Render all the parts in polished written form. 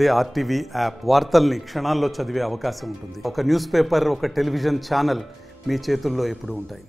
అదే RTV app వార్తల్ని క్షణాల్లో చదివే అవకాశం ఉంటుంది. ఒక న్యూస్ పేపర్, ఒక టెలివిజన్ ఛానల్ మీ చేతుల్లో ఎప్పుడూ ఉంటాయి.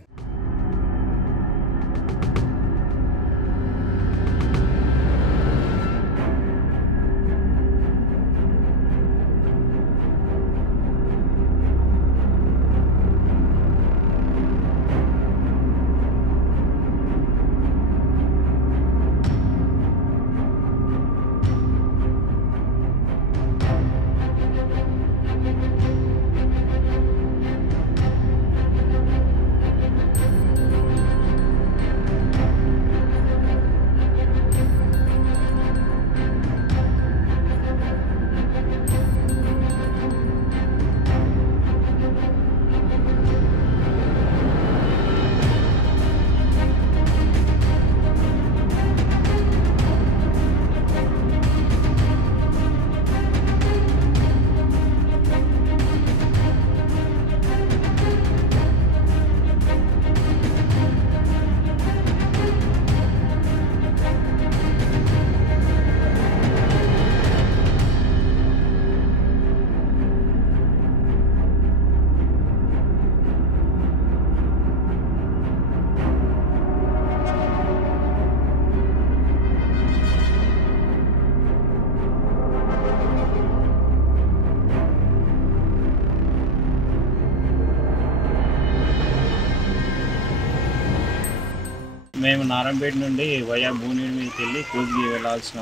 మేము నారాయణపేట నుండి వయా భూనీడి మీదకి వెళ్ళి కోజ్కి వెళ్ళాల్సిన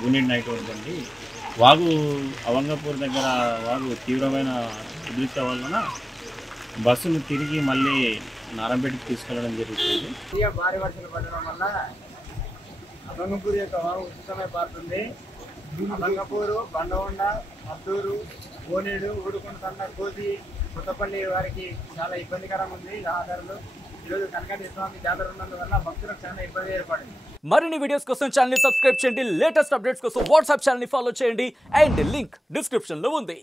భూనీడి నైట్ ఉందండి. వాగు అవంగపూర్ దగ్గర వాగు తీవ్రమైన ఉద్రిక్త వలన బస్సును తిరిగి మళ్ళీ నారాయణపేటకి తీసుకెళ్ళడం జరుగుతుంది. భారీ వర్షాలు పడడం వల్ల అవంగపూర్ యొక్క వాగు ఉచితమై పారుతుంది. అవంగపూరు, బండగొండ, మద్దూరు, భూనీడు, ఊరుకొండ, కోజి, కొత్తపల్లి వారికి చాలా ఇబ్బందికరంగా ఉంది. రహదారులు ఈరోజు కనకటి స్వామి జాతర ఉన్నందువల్ల భక్తులకు చాలా ఇబ్బంది ఏర్పడింది. మరిన్ని వీడియోస్ కోసం ఛానల్ ని సబ్స్క్రైబ్ చేయండి. లేటెస్ట్ అప్డేట్స్ కోసం వాట్సాప్ ఛానల్ ని ఫాలో చేయండి. అండ్ లింక్ డిస్క్రిప్షన్ లో ఉంది.